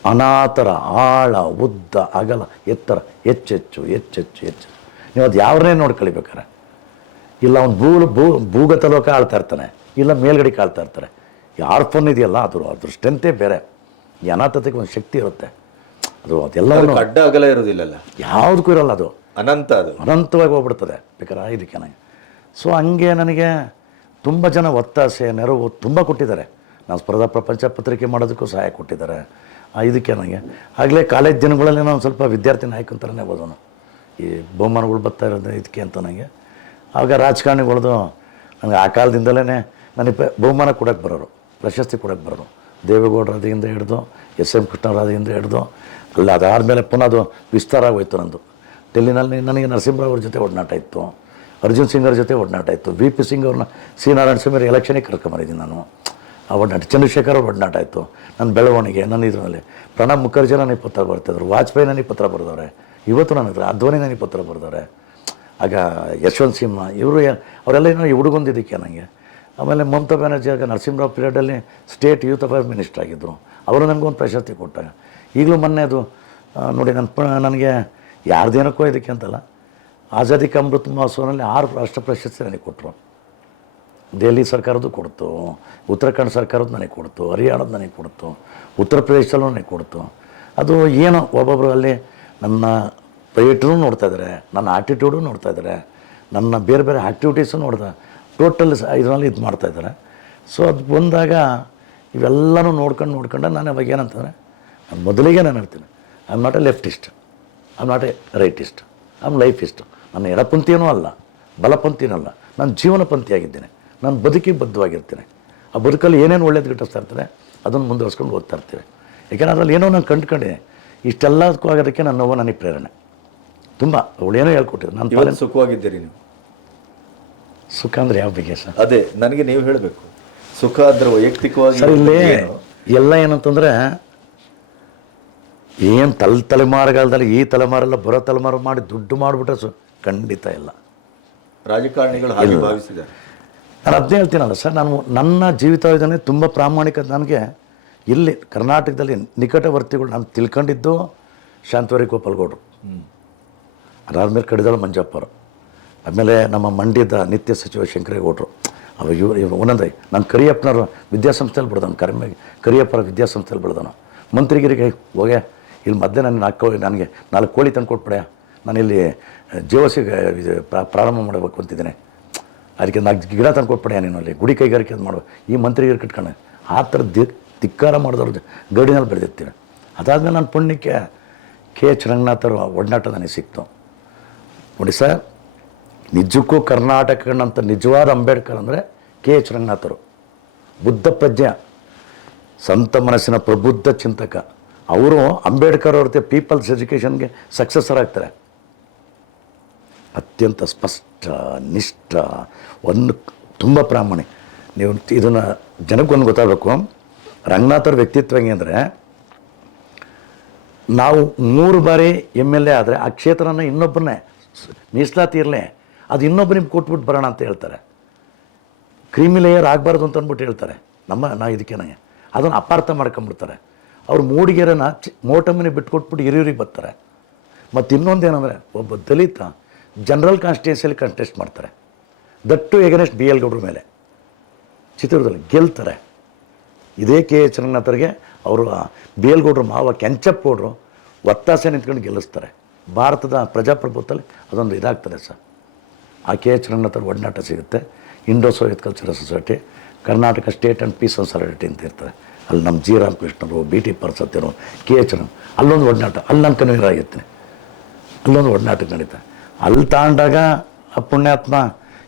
ಅನಾಥರ, ಆಳ, ಉದ್ದ, ಅಗಲ, ಎತ್ತರ ಹೆಚ್ಚೆಚ್ಚು ಹೆಚ್ಚೆಚ್ಚು ಹೆಚ್ಚು ನೀವು ಅದು ಯಾವನ್ನೇ ನೋಡಿ ಇಲ್ಲ ಅವ್ನು ಭೂ ಭೂ ಭೂಗತ ಲೋಕ ಆಳ್ತಾ ಇರ್ತಾನೆ. ಇಲ್ಲ ಮೇಲ್ಗಡೆ ಕಾಳ್ತಾ ಇರ್ತಾರೆ. ಯಾರು ಫೋನ್ ಇದೆಯಲ್ಲ, ಅದು ಅದ್ರ ಸ್ಟ್ರೆಂತೇ ಬೇರೆ. ಈ ಅನಾಥತೆಗೆ ಒಂದು ಶಕ್ತಿ ಇರುತ್ತೆ. ಅದು ಅದೆಲ್ಲ ಅಡ್ಡ ಅಗಲ ಇರೋದಿಲ್ಲಲ್ಲ ಯಾವುದಕ್ಕೂ ಇರೋಲ್ಲ ಅದು. ಅನಂತ ಅದು. ಅನಂತವಾಗಿ ಹೋಗ್ಬಿಡ್ತದೆ. ಬೇಕಾದ್ರೆ ಇದಕ್ಕೆ ನನಗೆ. ಸೊ ಹಂಗೆ ನನಗೆ ತುಂಬ ಜನ ಒತ್ತಾಸೆ ನೆರವು ತುಂಬ ಕೊಟ್ಟಿದ್ದಾರೆ. ನಾನು ಸ್ಪರ್ಧಾ ಪ್ರಪಂಚ ಪತ್ರಿಕೆ ಮಾಡೋದಕ್ಕೂ ಸಹಾಯ ಕೊಟ್ಟಿದ್ದಾರೆ. ಆ, ಇದಕ್ಕೆ ನನಗೆ. ಆಗಲೇ ಕಾಲೇಜ್ ದಿನಗಳಲ್ಲಿ ನಾನು ಸ್ವಲ್ಪ ವಿದ್ಯಾರ್ಥಿ ನಾಯಕ ಅಂತಲೇ ಓದೋನು ಈ ಬಹುಮಾನಗಳು ಬರ್ತಾ ಇರೋದು ಇದಕ್ಕೆ ಅಂತ ನನಗೆ. ಆಗ ರಾಜಕಾರಣಿಗಳದು ನನಗೆ ಆ ಕಾಲದಿಂದಲೇ ನನಗೆ ಪ- ಬಹುಮಾನ ಕೊಡೋಕ್ಕೆ ಬರೋರು. ಪ್ರಶಸ್ತಿ ಕೊಡೋಕ್ಕೆ ಬರೋರು. ದೇವೇಗೌಡರಾದಿಯಿಂದ ಹಿಡ್ದು ಎಸ್ ಎಂ ಕೃಷ್ಣರಾದಿಯಿಂದ ಹಿಡಿದು ಅಲ್ಲಿ ಅದಾದಮೇಲೆ ಪುನಃ ಅದು ವಿಸ್ತಾರ ಆಗೋಯ್ತು ನಂದು. ಡೆಲ್ಲಿನಲ್ಲಿ ನನಗೆ ನರಸಿಂಹರಾವ್ ಜೊತೆ ಒಡನಾಟ ಇತ್ತು. ಅರ್ಜುನ್ ಸಿಂಗ್ ಅವ್ರ ಜೊತೆ ಒಡನಾಟ ಇತ್ತು. ವಿ ಪಿ ಸಿಂಗ್ ಅವ್ರನ್ನ, ಸಿ ನಾರಾಯಣ ಸ್ವಾಮಿ ಎಲೆಕ್ಷನಿಗೆ ಕರ್ಕೊಂಬರಿದ್ದೀನಿ ನಾನು. ಆ ಒಡನಾಟ, ಚಂದ್ರಶೇಖರ್ ಅವ್ರ ಒಡನಾಟ ಇತ್ತು ನನ್ನ ಬೆಳವಣಿಗೆ, ನನ್ನ ಇದರಲ್ಲಿ. ಪ್ರಣಬ್ ಮುಖರ್ಜಿ ನನಗೆ ಪತ್ರ ಬರ್ತಿದ್ರು, ವಾಜಪೇಯಿ ನನಗೆ ಪತ್ರ ಬರೆದವ್ರೆ. ಇವತ್ತು ನನ್ನ ಹತ್ರ ಅಧ್ವನಿ ನನಗೆ ಪತ್ರ ಬರೆದವ್ರೆ. ಆಗ ಯಶವಂತ್ ಸಿಂಹ, ಇವರು ಅವರೆಲ್ಲ ಏನೋ ಹುಡುಗೊಂದಿದ್ದಕ್ಕೆ ನನಗೆ ಆಮೇಲೆ ಮಮತಾ ಬ್ಯಾನರ್ಜಿ ಆಗ ನರಸಿಂಹರಾವ್ ಪೀರಿಯಡಲ್ಲಿ ಸ್ಟೇಟ್ ಯೂತ್ ಅಫೇರ್ ಮಿನಿಸ್ಟರ್ ಆಗಿದ್ದರು ಅವರು ನನಗೊಂದು ಪ್ರಶಸ್ತಿ ಕೊಟ್ಟಾಗ ಈಗಲೂ ಮೊನ್ನೆ ಅದು ನೋಡಿ ನನ್ನ ಪ, ನನಗೆ ಯಾರ್ದೇನಕ್ಕೋ ಇದಕ್ಕೆ ಅಂತಲ್ಲ, ಆಜಾದಿ ಕಾ ಅಮೃತ್ ಮಹೋತ್ಸವದಲ್ಲಿ ಆರು ರಾಷ್ಟ್ರ ಪ್ರಶಸ್ತಿ ನನಗೆ ಕೊಟ್ಟರು ದೆಹಲಿ ಸರ್ಕಾರದ್ದು ಕೊಡ್ತು, ಉತ್ತರಾಖಂಡ್ ಸರ್ಕಾರದ್ದು ನನಗೆ ಕೊಡ್ತು, ಹರಿಯಾಣದ್ದು ನನಗೆ ಕೊಡ್ತು, ಉತ್ತರ ಪ್ರದೇಶದಲ್ಲೂ ನನಗೆ ಕೊಡ್ತು. ಅದು ಏನೋ ಒಬ್ಬೊಬ್ಬರು ಅಲ್ಲಿ ನನ್ನ ಪ್ರೈವೇಟೂ ನೋಡ್ತಾ ಇದ್ದಾರೆ ನನ್ನ ಆಟಿಟ್ಯೂಡು ನೋಡ್ತಾ ಇದ್ದಾರೆ ನನ್ನ ಬೇರೆ ಬೇರೆ ಆ್ಯಕ್ಟಿವಿಟೀಸು ನೋಡ್ದೆ ಟೋಟಲ್ ಇದರಲ್ಲಿ ಇದು ಮಾಡ್ತಾ ಇದ್ದಾರೆ ಸೊ ಅದು ಬಂದಾಗ ಇವೆಲ್ಲನೂ ನೋಡ್ಕೊಂಡು ನೋಡ್ಕೊಂಡು ನಾನು ಅವಾಗ ಏನಂತಂದರೆ ನಾನು ಮೊದಲಿಗೆ ನಾನು ಹೇಳ್ತೀನಿ. I am not a leftist I am not a rightist I am lifist ನಾನು ಎಡಪಂಥಿಯನೂ ಅಲ್ಲ ಬಲಪಂಥಿನೂ ಅಲ್ಲ. ನಾನು ಜೀವನ ಪಂಥಿಯಾಗಿದ್ದೇನೆ. ನಾನು ಬದುಕಿಗೆ ಬದ್ಧವಾಗಿರ್ತೇನೆ. ಆ ಬದುಕಲ್ಲಿ ಏನೇನು ಒಳ್ಳೇದು ಗಿಟ್ಟಿಸ್ತಾ ಇರ್ತಾರೆ ಅದನ್ನು ಮುಂದುವರ್ಸ್ಕೊಂಡು ಓದ್ತಾ ಇರ್ತೀವಿ. ಯಾಕೆಂದರೆ ಅದರಲ್ಲಿ ಏನೋ ನಾನು ಕಂಡುಕೊಂಡೆ ಇಷ್ಟೆಲ್ಲದಕ್ಕೂ ಆಗೋದಕ್ಕೆ ನನ್ನ ನೋವು ನನಗೆ ಪ್ರೇರಣೆ. ತುಂಬ ಅವಳೇನೋ ಹೇಳ್ಕೊಟ್ಟಿದ್ರು. ನಾನು ಇವತ್ತು ಸುಖವಾಗಿದ್ದೀರಿ ನೀವು. ಸುಖ ಅಂದರೆ ಯಾವ ಬಗ್ಗೆ ಸರ್? ಅದೇ ನನಗೆ ನೀವು ಹೇಳಬೇಕು. ಸುಖ ಅಂದ್ರೆ ವೈಯಕ್ತಿಕವಾಗಿ ಸರ್ ಇಲ್ಲಿ ಎಲ್ಲ ಏನಂತಂದರೆ ಏನು ತಲೆ ತಲೆಮಾರುಗಾಲದಲ್ಲಿ ಈ ತಲೆಮಾರೆಲ್ಲ ಬರೋ ತಲೆಮಾರು ಮಾಡಿ ದುಡ್ಡು ಮಾಡಿಬಿಟ್ರೆ ಸು ಖಂಡಿತ ಇಲ್ಲ. ರಾಜಕಾರಣಿಗಳು ಹಾಗೆ ಭಾವಿಸಿದ್ದಾರೆ. ನಾನು ಅದನ್ನೇ ಹೇಳ್ತೀನಲ್ಲ ಸರ್ ನಾನು ನನ್ನ ಜೀವಿತಾವಧಿನೇ ತುಂಬ ಪ್ರಾಮಾಣಿಕ ನನಗೆ ಇಲ್ಲಿ ಕರ್ನಾಟಕದಲ್ಲಿ ನಿಕಟವರ್ತಿಗಳು ನಾನು ತಿಳ್ಕೊಂಡಿದ್ದು ಶಾಂತವರಿ ಗೋಪಾಲ್ಗೌಡರು. ಅದಾದಮೇಲೆ ಕಡಿದಾಳ ಮಂಜಪ್ಪರು ಆಮೇಲೆ ನಮ್ಮ ಮಂಡ್ಯದ ನಿತ್ಯ ಸಚಿವ ಶಂಕರೇಗೌಡರು. ಅವ ಇವರು ಇವರು ಒಂದೊಂದೇ. ನಾನು ಕರಿಯಪ್ಪನವರು ವಿದ್ಯಾಸಂಸ್ಥೆಯಲ್ಲಿ ಬಿಡ್ದವನು. ಕರಿಮೆ ಕರಿಯಪ್ಪರ ವಿದ್ಯಾಸಂಸ್ಥೆಯಲ್ಲಿ ಬಿಡ್ದವನು. ಮಂತ್ರಿಗಿರಿಗೆ ಹೋಗೆ ಇಲ್ಲಿ ಮಧ್ಯೆ ನನಗೆ ನಾಲ್ಕು ನನಗೆ ನಾಲ್ಕು ಕೋಳಿ ತಂದು ನಾನು ಇಲ್ಲಿ ಜೀವಸಿ ಪ್ರಾರಂಭ ಮಾಡಬೇಕು ಅಂತಿದ್ದೇನೆ. ಅದಕ್ಕೆ ನಾಲ್ಕು ಗಿಡ ತಂದು ಕೊಟ್ಬಿಡ ನೀನು ಅಲ್ಲಿ. ಗುಡಿ ಕೈಗಾರಿಕೆ ಅದು ಮಾಡು ಈ ಮಂತ್ರಿಗಿರಿ ಕಟ್ಕೊಂಡು ಆ ಥರ ದಿ, ಧಿಕ್ಕಾರ ಮಾಡಿದವ್ರದ್ದು ಗಡಿನಲ್ಲಿ ಬೆಳೆದಿರ್ತೀನಿ ಅದಾದಮೇಲೆ ನಾನು ಪುಣ್ಯಕ್ಕೆ ಕೆ ಎಚ್ ರಂಗನಾಥರು ಒಡನಾಟ ನನಗೆ ಸಿಕ್ತು. ನೋಡಿ ಸರ್, ನಿಜಕ್ಕೂ ಕರ್ನಾಟಕನಂತ ನಿಜವಾದ ಅಂಬೇಡ್ಕರ್ ಅಂದರೆ ಕೆ ಎಚ್ ರಂಗನಾಥರು. ಬುದ್ಧ ಪ್ರಜ್ಞೆ. ಸಂತ ಮನಸ್ಸಿನ ಪ್ರಬುದ್ಧ ಚಿಂತಕ. ಅವರು ಅಂಬೇಡ್ಕರ್ ಅವ್ರ ಜೊತೆ ಪೀಪಲ್ಸ್ ಎಜುಕೇಷನ್ಗೆ ಸಕ್ಸಸ್ಸರ್ ಆಗ್ತಾರೆ. ಅತ್ಯಂತ ಸ್ಪಷ್ಟ, ನಿಷ್ಠ ಒಂದು ತುಂಬ ಪ್ರಾಮಾಣಿಕ. ನೀವು ಇದನ್ನು ಜನಕ್ಕೊಂದು ಗೊತ್ತಾಗಬೇಕು. ರಂಗನಾಥರ ವ್ಯಕ್ತಿತ್ವ ಹೆಂಗೆ ಅಂದರೆ, ನಾವು ಮೂರು ಬಾರಿ ಎಂ ಎಲ್ ಎ ಆದರೆ ಆ ಕ್ಷೇತ್ರನ ಇನ್ನೊಬ್ಬರನ್ನೇ ಮೀಸಲಾತಿ ಇರಲಿ, ಅದು ಇನ್ನೊಬ್ಬನಿಗೆ ಕೊಟ್ಬಿಟ್ಟು ಬರೋಣ ಅಂತ ಹೇಳ್ತಾರೆ. ಕ್ರಿಮಿಲೇಯರ್ ಆಗಬಾರ್ದು ಅಂತ ಅಂದ್ಬಿಟ್ಟು ಹೇಳ್ತಾರೆ. ನಮ್ಮ, ನಾ ಇದಕ್ಕೆ ನನಗೆ ಅದನ್ನು ಅಪಾರ್ಥ ಮಾಡ್ಕೊಂಬಿಡ್ತಾರೆ. ಅವ್ರು ಮೂಡಿಗೆರನ ಮೋಟಮ್ಮನೆ ಬಿಟ್ಕೊಟ್ಬಿಟ್ಟು ಹಿರಿಯೂರಿಗೆ ಬರ್ತಾರೆ. ಮತ್ತು ಇನ್ನೊಂದು ಏನಂದರೆ, ಒಬ್ಬ ದಲಿತ ಜನರಲ್ ಕಾನ್ಸ್ಟಿಟ್ಯೂನ್ಸಿಯಲ್ಲಿ ಕಂಟೆಸ್ಟ್ ಮಾಡ್ತಾರೆ. ದಟ್ಟು ಎಗನೆಸ್ಟ್ ಬಿ ಎಲ್ ಗೌಡ್ರ ಮೇಲೆ. ಚಿತ್ರದುರ್ಗದಲ್ಲಿ ಗೆಲ್ತಾರೆ. ಇದೇ ಕೆ ಎಚ್ ರಂಗನಾಥರಿಗೆ ಅವರು ಬಿ ಎಲ್ ಗೌಡ್ರು ಮಾವ ಕೆಂಚಪ್ಪ ಗೌಡ್ರು ಒತ್ತಾಸೆ ನಿಂತ್ಕೊಂಡು ಗೆಲ್ಲಿಸ್ತಾರೆ. ಭಾರತದ ಪ್ರಜಾಪ್ರಭುತ್ವದಲ್ಲಿ ಅದೊಂದು ಇದಾಗ್ತದೆ ಸರ್. ಆ ಕೆ ಎಚ್ ರಂಗನಾಥರ ಒಡನಾಟ ಸಿಗುತ್ತೆ. Indo Soviet cultural society, Karnataka state and peace society ಅಂತ ಇರ್ತದೆ. ಅಲ್ಲಿ ನಮ್ಮ ಜಿ ರಾಮಕೃಷ್ಣರು ಬಿ ಟಿ ಪರಸತ್ಯರು ಕೆ ಎಚ್ ರಾಮ್, ಅಲ್ಲೊಂದು ಒಡನಾಟ, ಅಲ್ಲಿ ನಾನು ಕನ್ವೀರ್ ಆಗಿರ್ತೀನಿ. ಅಲ್ಲೊಂದು ಒಡನಾಟ ನಡೀತಾ. ಅಲ್ಲಿ ತಾಂಡಾಗ ಆ ಪುಣ್ಯಾತ್ಮ,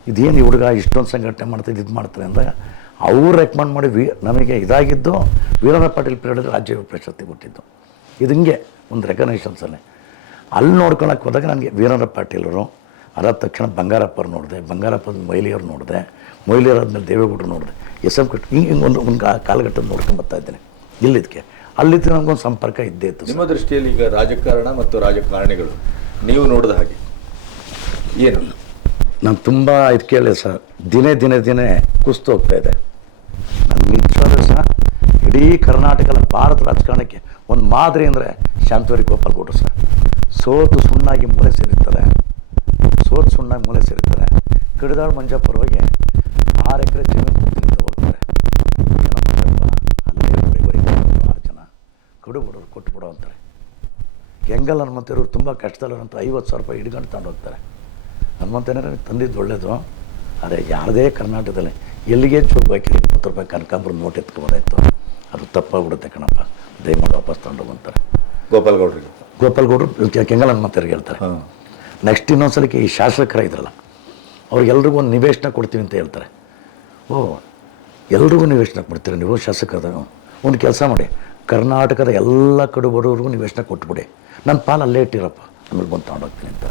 ಇದೇನು ಈ ಹುಡುಗ ಇಷ್ಟೊಂದು ಸಂಘಟನೆ ಮಾಡ್ತಿದ್ದು, ಇದು ಮಾಡ್ತಾರೆ ಅಂದಾಗ, ಅವ್ರು ರೆಕಮೆಂಡ್ ಮಾಡಿ ವಿ, ನಮಗೆ ಇದಾಗಿದ್ದು, ವೀರಣ್ಣ ಪಾಟೀಲ್ ಪೀರಿಯಡ್ ರಾಜ್ಯ ಪ್ರಶಸ್ತಿ ಕೊಟ್ಟಿದ್ದು. ಇದು ಹಿಂಗೆ, ಒಂದು ರೆಕಗ್ನೇಷನ್ಸಲ್ಲೇ ಅಲ್ಲಿ. ನೋಡ್ಕೊಳಕ್ಕೆ ಹೋದಾಗ ನನಗೆ ವೀರಣ್ಣ ಪಾಟೀಲರು ಅದಾದ ತಕ್ಷಣ ಬಂಗಾರಪ್ಪರು ನೋಡಿದೆ ಬಂಗಾರಪ್ಪನ ಮೊಯ್ಲಿಯವ್ರು ನೋಡಿದೆ ಮೊಯ್ಲಿಯರ್ ಆದಮೇಲೆ ದೇವೇಗೌಡರು ನೋಡಿದೆ ಎಸ್ ಎಂ ಕಟ್ ಹಿಂಗೆ ಹಿಂಗೆ ಒಂದು ಒಂದು ಕಾಲಘಟ್ಟದ ನೋಡ್ಕೊಂಡು ಬರ್ತಾ ಇದ್ದೇನೆ. ಇಲ್ಲಿದ್ದಕ್ಕೆ ಅಲ್ಲಿದ್ದು ನಮಗೊಂದು ಸಂಪರ್ಕ ಇದ್ದೇ ಇತ್ತು ನಿಮ್ಮ ದೃಷ್ಟಿಯಲ್ಲಿ ಈಗ ರಾಜಕಾರಣ ಮತ್ತು ರಾಜಕಾರಣಿಗಳು ನೀವು ನೋಡಿದ ಹಾಗೆ ಏನು? ನಾನು ತುಂಬ ಇದು ಕೇಳಿದೆ ಸರ್. ದಿನೇ ದಿನೇ ದಿನೇ ಕುಸ್ತು ಹೋಗ್ತಾ ಇದೆ. ನಾನು ನಿಜವಾದ ಸರ್ ಇಡೀ ಕರ್ನಾಟಕದ ಭಾರತ ರಾಜಕಾರಣಕ್ಕೆ ಒಂದು ಮಾದರಿ ಅಂದರೆ ಶಾಂತವರಿ ಗೋಪಾಲ್ಗೌಡರು ಸರ್. ಸೋತು ಸುಣ್ಣಾಗಿ ಮೂಲೆ ಸೇರಿರ್ತಾರೆ ಸೋತು ಸುಣ್ಣ ಮೂಲೆ ಸೇರಿರ್ತಾರೆ ಕಡಿದಾಳು ಮಂಜಪ್ಪರ ಪರವಾಗಿ ಆರು ಎಕರೆ ಜಮೀನು ಕೊಡ್ತೀನಿ ಅಂತ ಹೋಗ್ತಾರೆ. ಏನೋ ಮಂಜಪ್ಪ ಅಲ್ಲೇ ಬರೀ ಆರು ಜನ. ಕಡುಬಿಡೋರು ಕೊಟ್ಬಿಡು ಅಂತಾರೆ. ಹೆಂಗಲ್ಲ ಹನುಮಂತರು ತುಂಬ ಕಷ್ಟದಲ್ಲಂತ ಐವತ್ತು ಸಾವಿರ ರೂಪಾಯಿ ಹಿಡ್ಕೊಂಡು ತಗೊಂಡು ಹೋಗ್ತಾರೆ. ಹನುಮಂತನೇ ತಂದಿದ್ದು ಒಳ್ಳೇದು? ಆದರೆ ಯಾರದೇ ಕರ್ನಾಟಕದಲ್ಲಿ ಎಲ್ಲಿಗೆ ಚೂಪ್ ಹಾಕಿ ಇಪ್ಪತ್ತು ರೂಪಾಯಿ ಕನಕಾಂಬ್ರು ನೋಟ್ ಎತ್ಕೊಬೋದಾಯ್ತು. ಅದು ತಪ್ಪಾಗ್ಬಿಡುತ್ತೆ ಕಣಪ್ಪ. ದಯಮಾಡಿ ವಾಪಸ್ ತಗೊಂಡು ಹೋಗ್ತಾರೆ ಗೋಪಾಲ್ ಗೌಡ್ರಿಗೆ ಗೋಪಾಲ್ಗೌಡರು ಕೆಂಗಲ್ ಹನುಮಂತರಿಗೆ ಹೇಳ್ತಾರೆ. ಹಾಂ. ನೆಕ್ಸ್ಟ್ ಇನ್ನೊಂದ್ಸಲಕ್ಕೆ ಈ ಶಾಸಕರ ಇದ್ರಲ್ಲ ಅವ್ರಿಗೆಲ್ರಿಗೂ ಒಂದು ನಿವೇಶನ ಕೊಡ್ತೀವಿ ಅಂತ ಹೇಳ್ತಾರೆ. ಓ ಎಲ್ರಿಗೂ ನಿವೇಶನ ಕೊಡ್ತೀರಾ ನೀವು ಶಾಸಕರ? ಒಂದು ಕೆಲಸ ಮಾಡಿ ಕರ್ನಾಟಕದ ಎಲ್ಲ ಕಡು ಬಡವ್ರಿಗೂ ನಿವೇಶನ ಕೊಟ್ಬಿಡಿ. ನನ್ನ ಪಾಲು ಅಲ್ಲೇ ಇಟ್ಟಿರಪ್ಪ ಆಮೇಲೆ ಬಂದು ತಗೊಂಡೋಗ್ತೀನಿ ಅಂತ.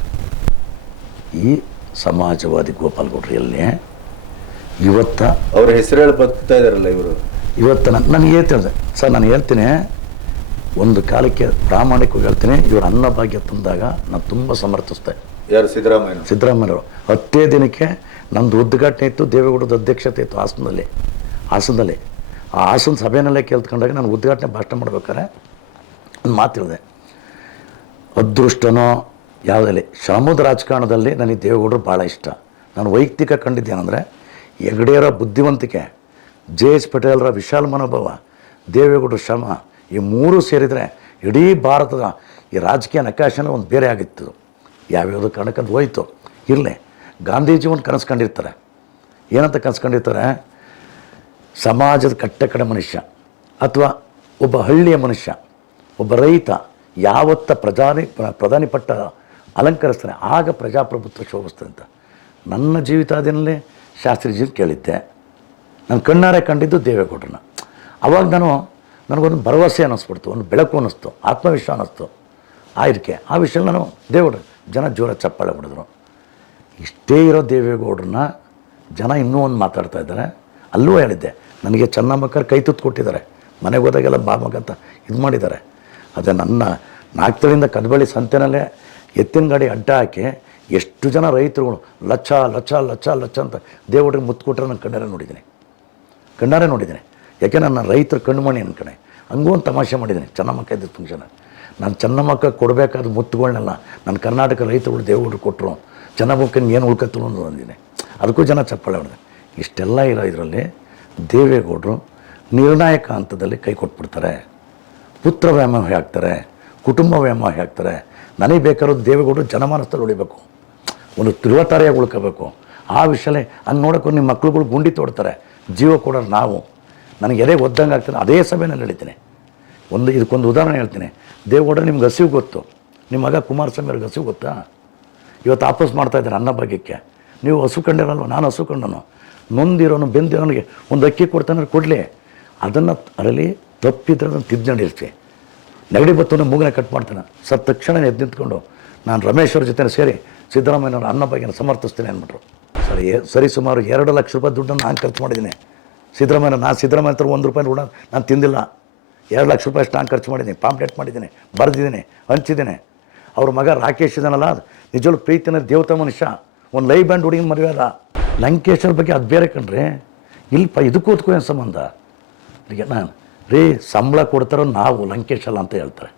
ಈ ಸಮಾಜವಾದಿ ಗೋಪಾಲ್ ಗೌಡ್ರು ಎಲ್ಲಿ? ಇವತ್ತ ಅವ್ರ ಹೆಸರು ಹೇಳಿ ಬರ್ತಾ ಇದಾರಲ್ಲ ಇವರು. ಇವತ್ತು ನಾನು ನನಗೆ ಹೇಳ್ತೇನೆ ಸರ್ ನಾನು ಹೇಳ್ತೀನಿ ಒಂದು ಕಾಲಕ್ಕೆ ಪ್ರಾಮಾಣಿಕವಾಗಿ ಹೇಳ್ತೀನಿ. ಇವರು ಅನ್ನಭಾಗ್ಯ ತಂದಾಗ ನಾನು ತುಂಬ ಸಮರ್ಥಿಸ್ದೆ. ಯಾರು? ಸಿದ್ದರಾಮಯ್ಯ ಸಿದ್ದರಾಮಯ್ಯವರು ಹತ್ತೇ ದಿನಕ್ಕೆ ನಮ್ಮದು ಉದ್ಘಾಟನೆ ಇತ್ತು ದೇವೇಗೌಡದ ಅಧ್ಯಕ್ಷತೆ ಇತ್ತು ಹಾಸನದಲ್ಲಿ. ಹಾಸನದಲ್ಲಿ. ಆ ಹಾಸನ ಸಭೆಯಲ್ಲೇ ಕೇಳ್ತ್ಕೊಂಡಾಗ ನಾನು ಉದ್ಘಾಟನೆ ಭಾಷಣ ಮಾಡ್ಬೇಕಾದ್ರೆ ಒಂದು ಮಾತು ಹೇಳಿದೆ. ಅದೃಷ್ಟನೋ ಯಾವುದಲ್ಲಿ ಶ್ರಮದ ರಾಜಕಾರಣದಲ್ಲಿ ನನಗೆ ದೇವೇಗೌಡರು ಭಾಳ ಇಷ್ಟ. ನಾನು ವೈಯಕ್ತಿಕ ಕಂಡಿದ್ದೇನೆಂದರೆ ಹೆಗಡೆಯರ ಬುದ್ಧಿವಂತಿಕೆ ಜೆ ಎಸ್ ಪಟೇಲರ ವಿಶಾಲ ಮನೋಭಾವ ದೇವೇಗೌಡರ ಶ್ರಮ ಈ ಮೂರು ಸೇರಿದರೆ ಇಡೀ ಭಾರತದ ಈ ರಾಜಕೀಯ ನಕಾಶನ ಒಂದು ಬೇರೆ ಆಗಿತ್ತು. ಯಾವ್ಯಾವುದೋ ಕಾರಣಕ್ಕೆ ಅದು ಹೋಯ್ತು. ಇರಲಿ, ಗಾಂಧೀಜಿ ಒಂದು ಕನಸ್ಕೊಂಡಿರ್ತಾರೆ. ಏನಂತ ಕನಸ್ಕೊಂಡಿರ್ತಾರೆ? ಸಮಾಜದ ಕಟ್ಟಕಡೆ ಮನುಷ್ಯ ಅಥವಾ ಒಬ್ಬ ಹಳ್ಳಿಯ ಮನುಷ್ಯ, ಒಬ್ಬ ರೈತ, ಯಾವತ್ತ ಪ್ರಧಾನಿ ಪ್ರ- ಪ್ರಧಾನಿ ಪಟ್ಟ ಅಲಂಕರಿಸ್ತಾನೆ ಆಗ ಪ್ರಜಾಪ್ರಭುತ್ವ ಶೋಭಿಸ್ತದೆ ಅಂತ. ನನ್ನ ಜೀವಿತಾದಿನಲ್ಲಿ ಶಾಸ್ತ್ರೀಜಿ ಕೇಳಿದ್ದೆ. ನಾನು ಕಣ್ಣಾರೆ ಕಂಡಿದ್ದು ದೇವೇಗೌಡರನ್ನ. ಅವಾಗ ನಾನು ನನಗೊಂದು ಭರವಸೆ ಅನ್ನಿಸ್ಬಿಡ್ತು, ಒಂದು ಬೆಳಕು ಅನ್ನಿಸ್ತು, ಆತ್ಮವಿಶ್ವಾಸ ಅನ್ನಿಸ್ತು. ಆಯ್ಕೆ ಆ ವಿಷಯ ನಾನು ದೇವ್ರು, ಜನ ಜೋರ ಚಪ್ಪಾಳೆ ಹೊಡೆದ್ರು. ಇಷ್ಟೇ ಇರೋ ದೇವೇಗೌಡ್ರನ್ನ ಜನ ಇನ್ನೂ ಒಂದು ಮಾತಾಡ್ತಾ ಇದ್ದಾರೆ. ಅಲ್ಲೂ ಹೇಳಿದ್ದೆ, ನನಗೆ ಚೆನ್ನಮ್ಮಕ್ಕರು ಕೈ ತುತ್ತು ಕೊಟ್ಟಿದ್ದಾರೆ. ಮನೆಗೆ ಹೋದಾಗೆಲ್ಲ ಬಾಮಗ ಅಂತ ಇದು ಮಾಡಿದ್ದಾರೆ. ಅದೇ ನನ್ನ ನಾಲ್ಕರಿಂದ ಕದಬಳ್ಳಿ ಸಂತೆನಲ್ಲೇ ಎತ್ತಿನ ಗಾಡಿ ಅಡ್ಡ ಹಾಕಿ ಎಷ್ಟು ಜನ ರೈತರುಗಳು ಲಚ್ಚ ಲಚ್ಚ ಲಚ್ಚ ಲಚ್ಚ ಅಂತ ದೇವ್ರಿಗೆ ಮುತ್ತು ಕೊಟ್ಟರೆ ನಾನು ಕಣ್ಣಾರೆ ನೋಡಿದ್ದೀನಿ. ಕಣ್ಣಾರೆ ನೋಡಿದ್ದೀನಿ. ಯಾಕೆ, ನನ್ನ ರೈತರ ಕಣ್ಮಣಿ ಅನ್ಕಣೆ ಹಂಗೂ ಒಂದು ತಮಾಷೆ ಮಾಡಿದ್ದೀನಿ. ಚೆನ್ನಮ್ಮಕ್ಕ ಇದ್ದ ಫಂಕ್ಷನ್ ನಾನು ಚೆನ್ನಮ್ಮಕ್ಕ ಕೊಡಬೇಕಾದ ಮುತ್ತುಗಳನ್ನೆಲ್ಲ ನನ್ನ ಕರ್ನಾಟಕ ರೈತರುಗಳು ದೇವರು ಕೊಟ್ಟರು. ಚೆನ್ನಮ್ಮಕ್ಕನ ಏನು ಉಳ್ಕತ್ತು ಅಂತ ಅಂದಿನಿ. ಅದಕ್ಕೂ ಜನ ಚಪ್ಪಾಳೆ ಹೊಡೆದೆ. ಇಷ್ಟೆಲ್ಲ ಇರೋ ಇದರಲ್ಲಿ ದೇವೇಗೌಡರು ನಿರ್ಣಾಯಕ ಹಂತದಲ್ಲಿ ಕೈ ಕೊಟ್ಬಿಡ್ತಾರೆ. ಪುತ್ರ ವ್ಯಾಮೋಹ ಹಾಕ್ತಾರೆ ಕುಟುಂಬ ವ್ಯಾಮೋಹ ಹಾಕ್ತಾರೆ ನನಗೆ ಬೇಕಾದ್ರೂ ದೇವೇಗೌಡರು ಜನಮಾನಸದಲ್ಲಿ ಉಳಿಬೇಕು. ಒಂದು ತಿರುವತಾರೆಯಾಗಿ ಉಳ್ಕೋಬೇಕು. ಆ ವಿಷಯಲೇ ಹಂಗೆ ನೋಡೋಕ್ಕೂ ನಿಮ್ಮ ಮಕ್ಳುಗಳು ಗುಂಡಿ ತೋಡ್ತಾರೆ. ಜೀವ ಕೊಡೋರು ನಾವು. ನನಗೆ ಎದೆ ಒದ್ದಂಗೆ ಆಗ್ತದೆ. ಅದೇ ಸಭೆಯಲ್ಲಿ ಹೇಳ್ತೀನಿ ಒಂದು ಇದಕ್ಕೊಂದು ಉದಾಹರಣೆ ಹೇಳ್ತೀನಿ. ದೇವೇಗೌಡ ನಿಮ್ಗೆ ಹಸಿವು ಗೊತ್ತು. ನಿಮ್ಮ ಮಗ ಕುಮಾರಸ್ವಾಮಿ ಅವ್ರಿಗೆ ಹಸಿವು ಗೊತ್ತಾ? ಇವತ್ತು ಆಪಸ್ ಮಾಡ್ತಾ ಇದ್ದಾರೆ ಅನ್ನ ಭಾಗ್ಯಕ್ಕೆ. ನೀವು ಹಸು ಕಂಡಿರಲ್ವ? ನಾನು ಹಸು ಕಂಡನು. ನೊಂದಿರೋನು ಬೆಂದಿರೋನಿಗೆ ಒಂದು ಅಕ್ಕಿ ಕೊಡ್ತಾನೆ ಕೊಡಲಿ. ಅದನ್ನು ಅದರಲ್ಲಿ ತಪ್ಪಿದ್ರೆ ಅದನ್ನು ತಿದ್ಕೊಂಡಿರ್ಸಿ ನೆಗಡಿ ಬತ್ತನ ಮೂಗನ ಕಟ್ ಮಾಡ್ತಾನೆ. ಸತ್ ತಕ್ಷಣ ಎದ್ದು ನಿಂತ್ಕೊಂಡು, ನಾನು ರಮೇಶ್ವರ ಜೊತೆ ಸೇರಿ ಸಿದ್ದರಾಮಯ್ಯನವರ ಅನ್ನ ಭಾಗ್ಯನ ಸಮರ್ಥಿಸ್ತೀನಿ ಅಂದ್ಬಿಟ್ರು. ಸರಿ ಸರಿ ಸುಮಾರು ಎರಡು ಲಕ್ಷ ರೂಪಾಯಿ ದುಡ್ಡನ್ನು ನಾನು ಖರ್ಚು ಮಾಡಿದ್ದೀನಿ. ಸಿದ್ದರಾಮಯ್ಯ ನಾನು ಸಿದ್ದರಾಮಯ್ಯ ಹತ್ರ ಒಂದು ರೂಪಾಯಿ ಕೂಡ ನಾನು ತಿಂದಿಲ್ಲ. ಎರಡು ಲಕ್ಷ ರೂಪಾಯಿ ನಾನು ಖರ್ಚು ಮಾಡಿದ್ದೀನಿ, ಪಾಂಪ್ಲೆಟ್ ಮಾಡಿದ್ದೀನಿ, ಬರೆದಿದ್ದೀನಿ, ಹಂಚಿದ್ದೀನಿ. ಅವ್ರ ಮಗ ರಾಕೇಶ್ ಇದನ್ನಲ್ಲ ನಿಜವಾಗ್ಲೂ ಪ್ರೀತಿನ ದೇವತಾ ಮನುಷ್ಯ, ಒಂದು ಲೈ ಬ್ಯಾಂಡ್ ಹುಡುಗಿನ ಮದುವೆ ಅಲ್ಲ. ಲಂಕೇಶ್ವರ ಬಗ್ಗೆ ಅದು ಬೇರೆ ಕಣ್ರಿ. ಇಲ್ಪ ಇದಕ್ಕೂ ಏನು ಸಂಬಂಧ? ನಾನು, ರೀ, ಸಂಬಳ ಕೊಡ್ತಾರೋ ನಾವು ಲಂಕೇಶ್ ಅಲ್ಲ ಅಂತ ಹೇಳ್ತಾರೆ.